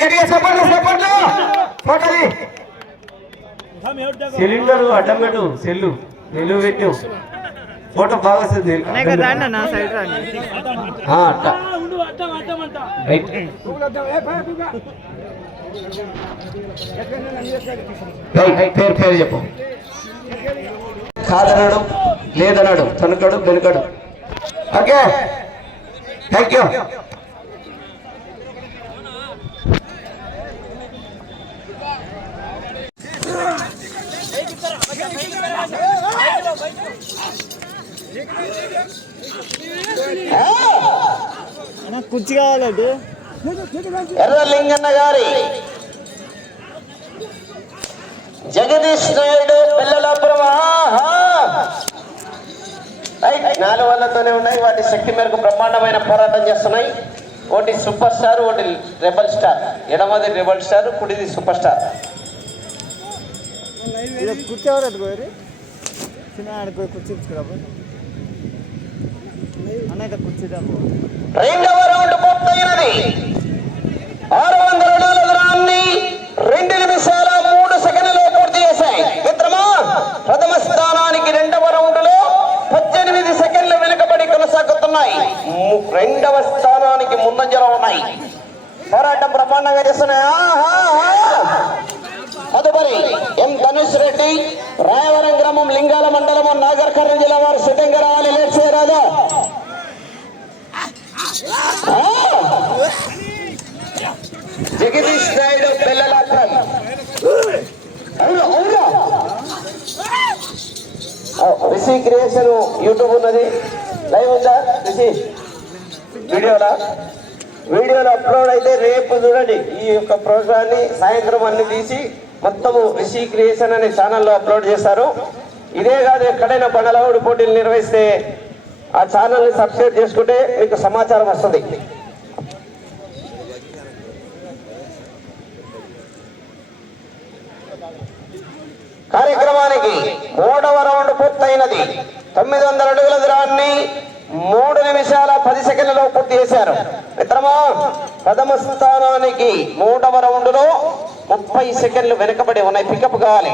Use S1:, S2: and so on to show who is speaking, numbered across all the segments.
S1: గట్టిగా చెప్పండి చెప్పండి ఫోటోది సిలిండర్ అడ్డం పెట్టు. సెల్లు. నిలువ పెట్టు. ఫోటో బాగా వస్తుంది. పేరు పేరు చెప్పు. కాదనడు లేదనడు తనకడు వెనుకడు ఓకే. థ్యాంక్ యూ
S2: కుర్చీ కావాలండి
S3: ఎర్రలింగన్న గారి జగదీష్ నాయుడు పిల్లలాపురం నాలుగు వాళ్ళతోనే ఉన్నాయి. వాటి శక్తి మేరకు బ్రహ్మాండమైన పోరాటం చేస్తున్నాయి. ఒకటి సూపర్ స్టార్ ఒకటి రెబల్ స్టార్. ఎడమది రెబల్ స్టార్ కుడిది సూపర్ స్టార్.
S2: చిన్న కుర్చీ అన్న కుర్చీ
S3: రెండవ రౌండ్ పూర్తయినది. ఆరు వందల నాలుగు రాన్ని రెండు నిమిషాల మూడు సెకండ్లలో పూర్తి చేశాయి. మిత్రమా ప్రథమ స్థానానికి రెండవ రౌండ్లో పద్దెనిమిది సెకండ్లు వెనుకబడి కొనసాగుతున్నాయి. రెండవ స్థానానికి ముందంజలో ఉన్నాయి. పోరాటం బ్రహ్మాండంగా చేస్తున్నాయి. ఆహా. తదుపరి ఎం ధనుష్ రెడ్డి రాయవరం గ్రామం లింగాల మండలం నాగర్ కర్నూలు జిల్లా వారు సిద్ధంగా రావాలి. లేట్ చేయరాదా? జగదీష్ నాయుడు పిల్లలాత్రం అవునా? రిషి క్రియేషన్ యూట్యూబ్ ఉన్నది. లైవ్ ఉందా రిషి? వీడియోలా వీడియోలో అప్లోడ్ అయితే రేపు చూడండి. ఈ యొక్క ప్రోగ్రాన్ని సాయంత్రం అన్ని తీసి మొత్తము రిషి క్రియేషన్ అనే ఛానల్లో అప్లోడ్ చేస్తారు ఇదే కాదు ఎక్కడైనా బండలవుడు పోటీలు నిర్వహిస్తే ఆ ఛానల్ని సబ్స్క్రైబ్ చేసుకుంటే మీకు సమాచారం వస్తుంది. కార్యక్రమానికి మూడవ రౌండ్ పూర్తయినది. తొమ్మిది వందల అడుగుల దూరాన్ని మూడు నిమిషాల పది సెకండ్లలో పూర్తి చేశారు. మిత్రమా ప్రథమ స్థానానికి మూడవ రౌండ్లో ముప్పై సెకండ్లు వెనుకబడి ఉన్నాయి. పికప్ కావాలి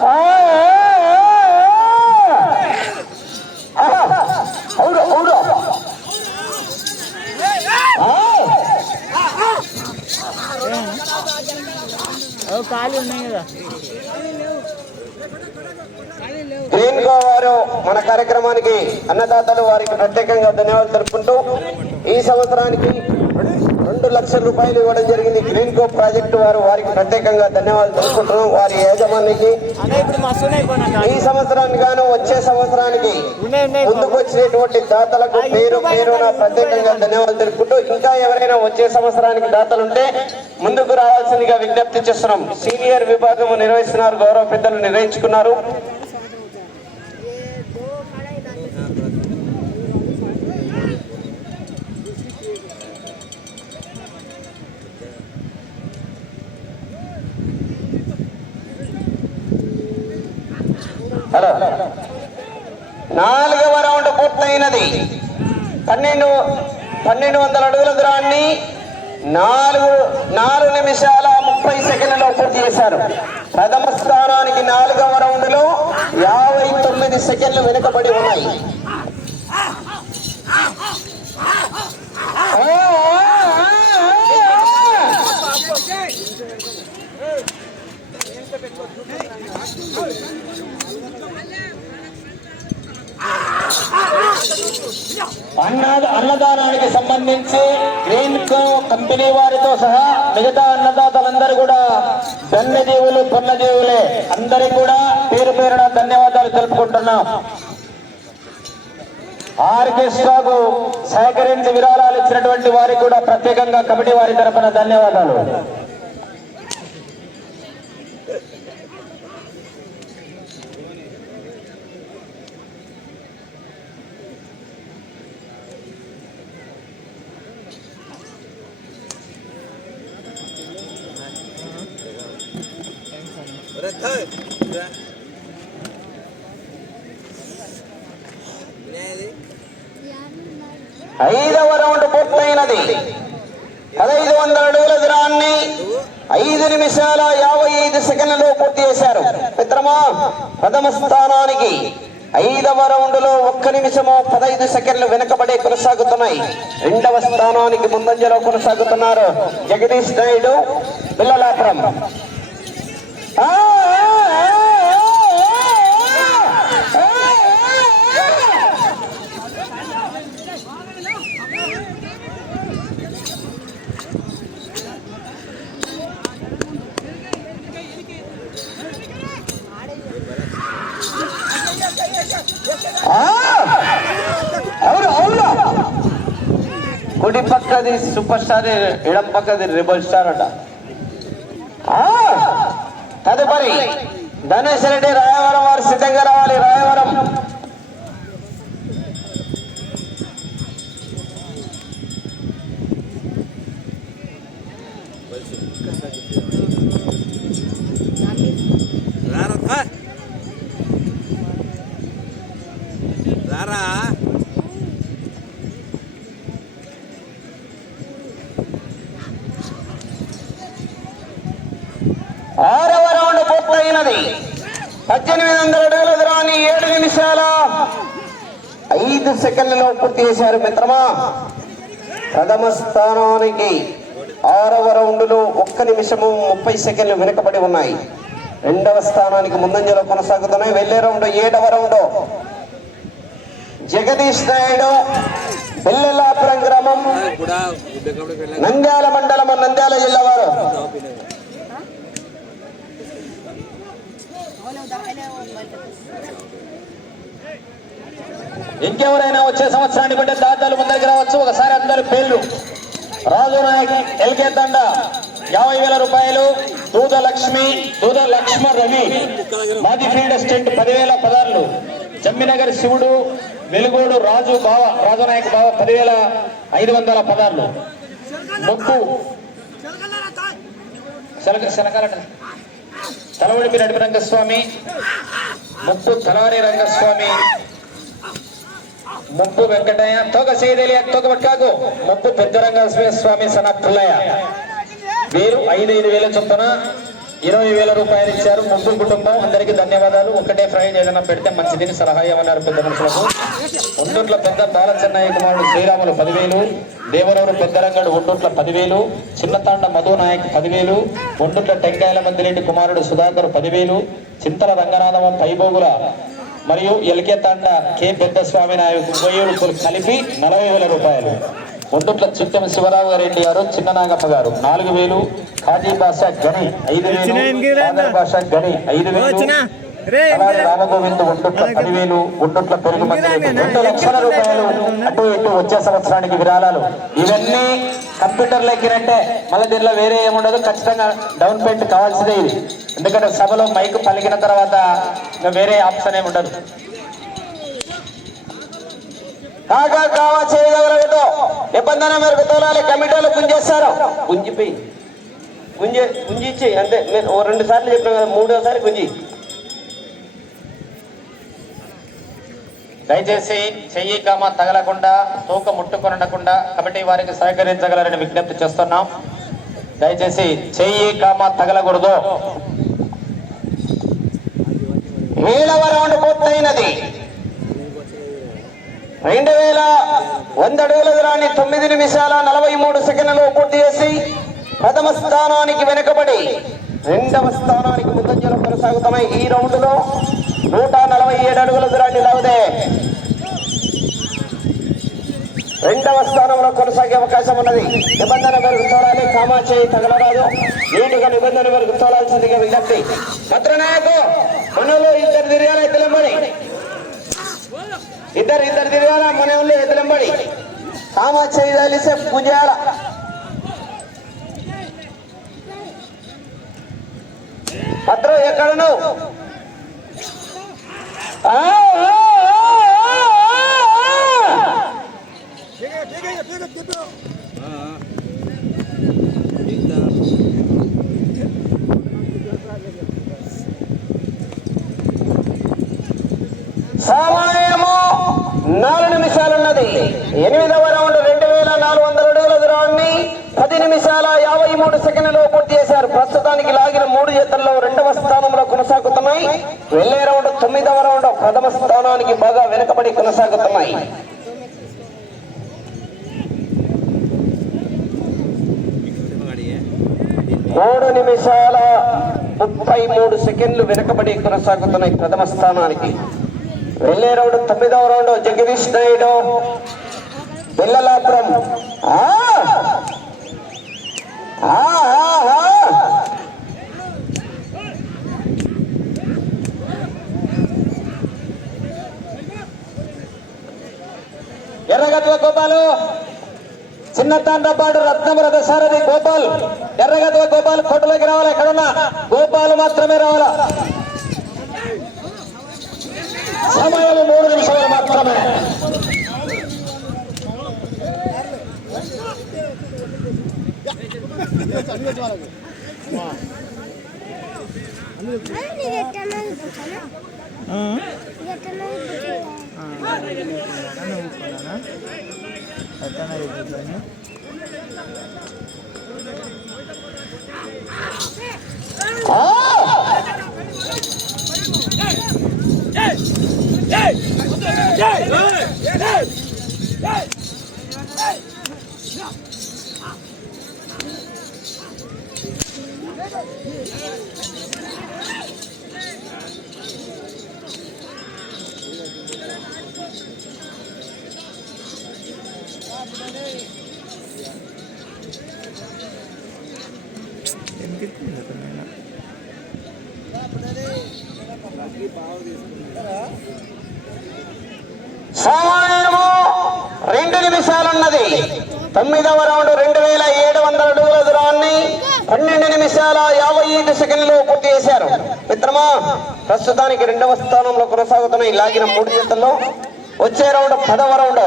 S3: ఆ, ఆ, ఆ, ఆ. అవును అవును ఆ.
S2: ఓ ఖాళీ ఉన్నాయి కదా
S3: గ్రీన్ గో వారు మన కార్యక్రమానికి అన్నదాతలు వారికి ప్రత్యేకంగా ధన్యవాదాలు తెలుపుకుంటూ ఈ సంవత్సరానికి రెండు లక్షల రూపాయలు ఇవ్వడం జరిగింది. గ్రీన్ కో ప్రాజెక్టు వారు వారికి ప్రత్యేకంగా ధన్యవాదాలు తెలుపుకుంటున్నాం. వారి యాజమాన్యానికి ఈ సంవత్సరానికి గాను వచ్చే సంవత్సరానికి ముందుకు వచ్చినటువంటి దాతలకు పేరు పేరున ప్రత్యేకంగా ధన్యవాదాలు తెలుపుకుంటూ ఇంకా ఎవరైనా వచ్చే సంవత్సరానికి దాతలు ఉంటే ముందుకు రావాల్సిందిగా విజ్ఞప్తి చేస్తున్నాం. సీనియర్ విభాగం నిర్వహిస్తున్నారు గౌరవ పెద్దలు నిర్వహించుకున్నారు హలో నాలుగవ రౌండ్ ఉన్నది పన్నెండు పన్నెండు వందల అడుగుల దూరాన్ని నాలుగు నాలుగు నిమిషాల ముప్పై సెకండ్లలో పూర్తి చేశారు ప్రథమ స్థానానికి నాలుగవ రౌండ్లో యాభై తొమ్మిది సెకండ్లు వెనుకబడి ఉన్నాయి Ah! అన్న అన్నదానానికి సంబంధించి గ్రీన్ కో కంపెనీ వారితో సహా మిగతా అన్నదాతలందరూ కూడా ధన్యజీవులు పుణ్యజీవులే అందరికి కూడా పేరు పేరున ధన్యవాదాలు తెలుపుకుంటున్నాం. ఆర్కెస్ట్రాకు సహకరించి విరాళాలు ఇచ్చినటువంటి వారికి కూడా ప్రత్యేకంగా కమిటీ వారి తరఫున ధన్యవాదాలు. ఐదవ రౌండ్ పూర్తయినది. పదహైదు వందల అడుగుల దినాన్ని ఐదు నిమిషాల యాభై ఐదు సెకండ్లలో పూర్తి చేశారు. మిత్రమా ప్రథమ స్థానానికి ఐదవ రౌండ్లో ఒక్క నిమిషము పదహైదు సెకండ్లు వెనుకబడే కొనసాగుతున్నాయి. రెండవ స్థానానికి ముందంజలో కొనసాగుతున్నారు జగదీష్ నాయుడు పిల్లలాపురం కుడి పక్కది సూపర్ స్టార్ ఎడం పక్కది రెబల్ స్టార్ అంట. తదుపరి ధనేష్ రెడ్డి రాయవరం వారు సిద్ధంగా రావాలి. రాయవరం
S4: రారా రారా
S3: ఆరవ రౌండ్ పూర్తయినది పద్దెనిమిది వందల అడుగుల దూరాన్ని ఏడు నిమిషాల ఐదు సెకండ్లలో పూర్తి చేశారు మిత్రమా. ప్రథమ స్థానానికి ఆరవ రౌండ్లో ఒక్క నిమిషము ముప్పై సెకండ్లు వెనుకబడి ఉన్నాయి. రెండవ స్థానానికి ముందంజలో కొనసాగుతున్నాయి. వెళ్ళే రౌండ్ ఏడవ రౌండ్. జగదీష్ నాయుడు బెల్లెల్లాపురం గ్రామం నంద్యాల మండలం నంద్యాల జిల్లా వారు. ఇంకెవరైనా వచ్చే సంవత్సరానికి ఉంటే దాతలు ముందరికి రావచ్చు. ఒకసారి అందరి పేర్లు. రాజు నాయక్ ఎల్కే దండ. యాభై వేల రూపాయలు. దూద లక్ష్మి దూద లక్ష్మ రవి. మాది ఫీల్డ్ అసిస్టెంట్ పదివేల పదార్లు. జమ్మినగర్ శివుడు వెలుగోడు రాజు బావ రాజు నాయక్ బావ పదివేల ఐదు వందల పదార్లు. ముక్కు. శనక తలవడిపి నడిపి రంగస్వామి ముప్పు తలవారి రంగస్వామి ముప్పు వెంకటయ్య తోక సేదలి తోక పట్టుకాకు ముప్పు పెద్దరంగ స్వామి సన పుల్లయ్య. వీరు ఐదు ఐదు వేల చొప్పున ఇరవై వేల రూపాయలు ఇచ్చారు. ముగ్గురు కుటుంబం అందరికీ ధన్యవాదాలు. ఒకటే ఫ్రైడ్ ఏదైనా పెడితే మంచిదని సలహా ఇవ్వన్నారు పెద్ద మనుషులకు ఒంటూట్ల పెద్ద బాలచెన్నయ్య కుమారుడు శ్రీరాములు పదివేలు. దేవరూరు పెద్దరంగడు ఒంటూట్ల పదివేలు. చిన్నతాండ మధు నాయక్ పదివేలు. ఒంటూట్ల టెంకాయల మందిరెడ్డి కుమారుడు సుధాకర్ పదివేలు. చింతల రంగనాథము పైబోగుల మరియు ఎల్కే తాండ కె పెద్ద స్వామి నాయకు ఉభయుడు కలిపి నలభై వేల రూపాయలు. ఒంటుట్ల చిట్టం శివరావు రెడ్డి గారు? చిన్న నాగప్ప గారు. నాలుగు వేలు. ఖాజీ భాష గని ఐదు వేలు. భాష గని ఐదు వేలు. రామగోవింద్ ఒంటుట్ల పదివేలు ఒంటుట్ల పెరుగు మంది రెండు లక్షల రూపాయలు అటు ఇటు వచ్చే సంవత్సరానికి విరాళాలు. ఇవన్నీ కంప్యూటర్లో ఎక్కినట్టే మళ్ళీ దీనిలో వేరే ఏముండదు. ఖచ్చితంగా డౌన్ పేమెంట్ కావాల్సిందే ఇది. ఎందుకంటే సభలో మైక్ పలికిన తర్వాత ఇంకా వేరే ఆప్షన్ ఏమి ఉండదు కాగా కావా చేయగలగటో నిబంధన మేరకు తోలాలి కమిటీలు గుంజేస్తారు. గుంజిపోయి గుంజే గుంజిచ్చి అంతే. నేను రెండు సార్లు చెప్పిన కదా మూడోసారి గుంజి. దయచేసి చెయ్యి కామ తగలకుండా తూక ముట్టుకొనకుండా కమిటీ వారికి సహకరించగలరని విజ్ఞప్తి చేస్తున్నాం. దయచేసి చెయ్యి కామ తగలకూడదు. ఏడవ రౌండ్ పూర్తయినది. రెండు వేల వంద అడుగుల దూరాన్ని తొమ్మిది నిమిషాల నలభై మూడు సెకండ్లలో పూర్తి చేసి ప్రథమ స్థానానికి వెనుకబడి రెండవ స్థానానికి ముందంజలో కొనసాగుతామై ఈ రౌండ్లో నూట నలభై ఏడు అడుగుల దూరాన్ని లాగుదే. రెండవ స్థానంలో కొనసాగే అవకాశం ఉన్నది. నిబంధన మేరకు తోలాలి కామాచేయి తగలరాదు. నీటిగా నిబంధన మేరకు తోలాల్సిందిగా విజ్ఞప్తి. భద్రనాయకు మనలో ఇద్దరు తిరగాలి ఎద్దులంబడి ఇద్దరు ఇద్దరు తిరగాల మన వాళ్ళు ఎద్దులంబడి కామాచేయి తగిలిస్తే పుంజాల భద్ర ఎక్కడను ఆ, ఆ, ఆ, ఆ, ఆ. సమయము నాలుగు నిమిషాలున్నది. ఎనిమిదవ రౌండ్ రెండు వేల నాలుగు వందల ఏళ్ళ ద్రాన్ని పది నిమిషాల యాభై మూడు సెకండ్లలో పూర్తి చేశారు. ప్రస్తుతానికి లాగిన మూడు జతల్లో రెండవ స్థానంలో కొనసాగుతున్నాయి. వెళ్ళే రౌండ్ తొమ్మిదవ రౌండ్ ప్రథమ స్థానానికి బాగా వెనుకబడి కొనసాగుతున్నాయి. మూడు నిమిషాల ముప్పై మూడు సెకండ్లు వెనుకబడి కొనసాగుతున్నాయి ప్రథమ స్థానానికి. వెళ్ళే రౌండ్ తొమ్మిదవ రౌండ్ జగదీష్ నాయుడు. బిల్లలాపురం. ఆ! ఎర్రగట్ల గోపాలు. చిన్న తాండపాడు రత్నమరథ సారథి గోపాల్. ఎర్రగట్ల గోపాల్ కోటలోకి రావాలి. ఎక్కడున్నా? గోపాల్ మాత్రమే రావాలా? సమయం మూడు నిమిషాలు మాత్రమే సమయము రెండు నిమిషాలున్నది. తొమ్మిదవ రౌండ్ రెండు వేల ఏడు వందల అడుగుల దూరాన్ని పన్నెండు నిమిషాల యాభై ఐదు సెకండ్లు పూర్తి చేశారు. మిత్రమా ప్రస్తుతానికి రెండవ స్థానంలో కొనసాగుతున్న ఈ లాగిన మూడు జతల్లో వచ్చే రౌండ్ పదవ రౌండ్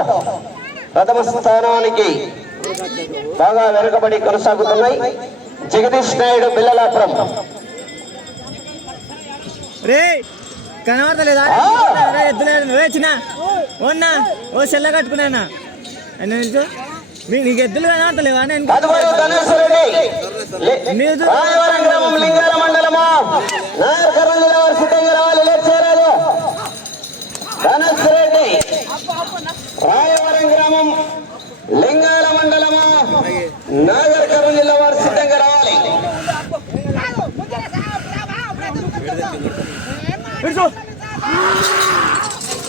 S3: ప్రథమ స్థానానికి బాగా వెనుకబడి కొనసాగుతున్నాయి. జగదీష్ నాయుడు బిల్లలాపురం.
S2: రే కనబడతలేదా? ఎద్దులేదు ఓ సెల్ల కట్టుకున్నా అని తెలుసు మీ- నీకు ఎద్దులు కనబడతలేవా? నేను
S3: తదుపరి ధనేశ్వరుడి
S2: నీదు
S3: రాయవరం గ్రామం లింగాల మండలము నాయకర్ణ జిల్లా వారు సిద్ధంగా రావాలి లేట్ చేయరాదు ధనశ్వరెడ్డి రాయవరం గ్రామం లింగాల మండలము నాగర్ కర్నూలు జిల్లా వారు సిద్ధంగా రావాలి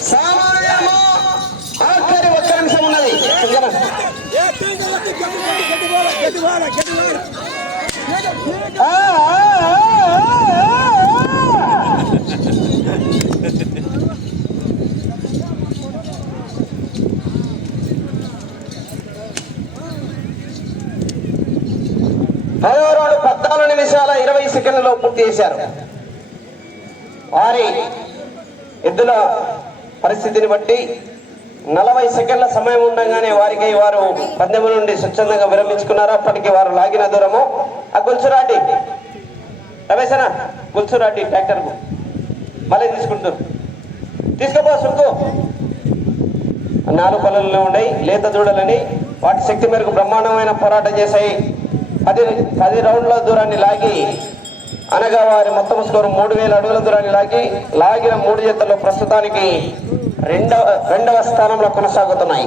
S3: సమయము ఆఖరి ఒక్క నిమిషం ఉన్నది సింగన. ఆ, పద్నాలుగు నిమిషాల ఇరవై సెకండ్లలో పూర్తి చేశారు. వారి ఎద్దుల పరిస్థితిని బట్టి నలభై సెకండ్ల సమయం ఉండగానే వారికి వారు పందెం నుండి స్వచ్ఛందంగా విరమించుకున్నారు. అప్పటికి వారు లాగిన దూరము. ఆ గుల్చురాటి రమేశనా గుల్చురాటి ట్రాక్టర్ మళ్ళీ తీసుకుంటారు తీసుకోపో సుంకు. నాలుగు పనులలో ఉన్నాయి. లేత దూడలని వాటి శక్తి మేరకు బ్రహ్మాండమైన పోరాటం చేశాయి. పది పది రౌండ్ల దూరాన్ని లాగి అనగా వారి మొత్తం స్కోరు మూడు వేల అడుగుల దూరాన్ని లాగి లాగిన మూడు జతల్లో ప్రస్తుతానికి రెండవ రెండవ స్థానంలో కొనసాగుతున్నాయి.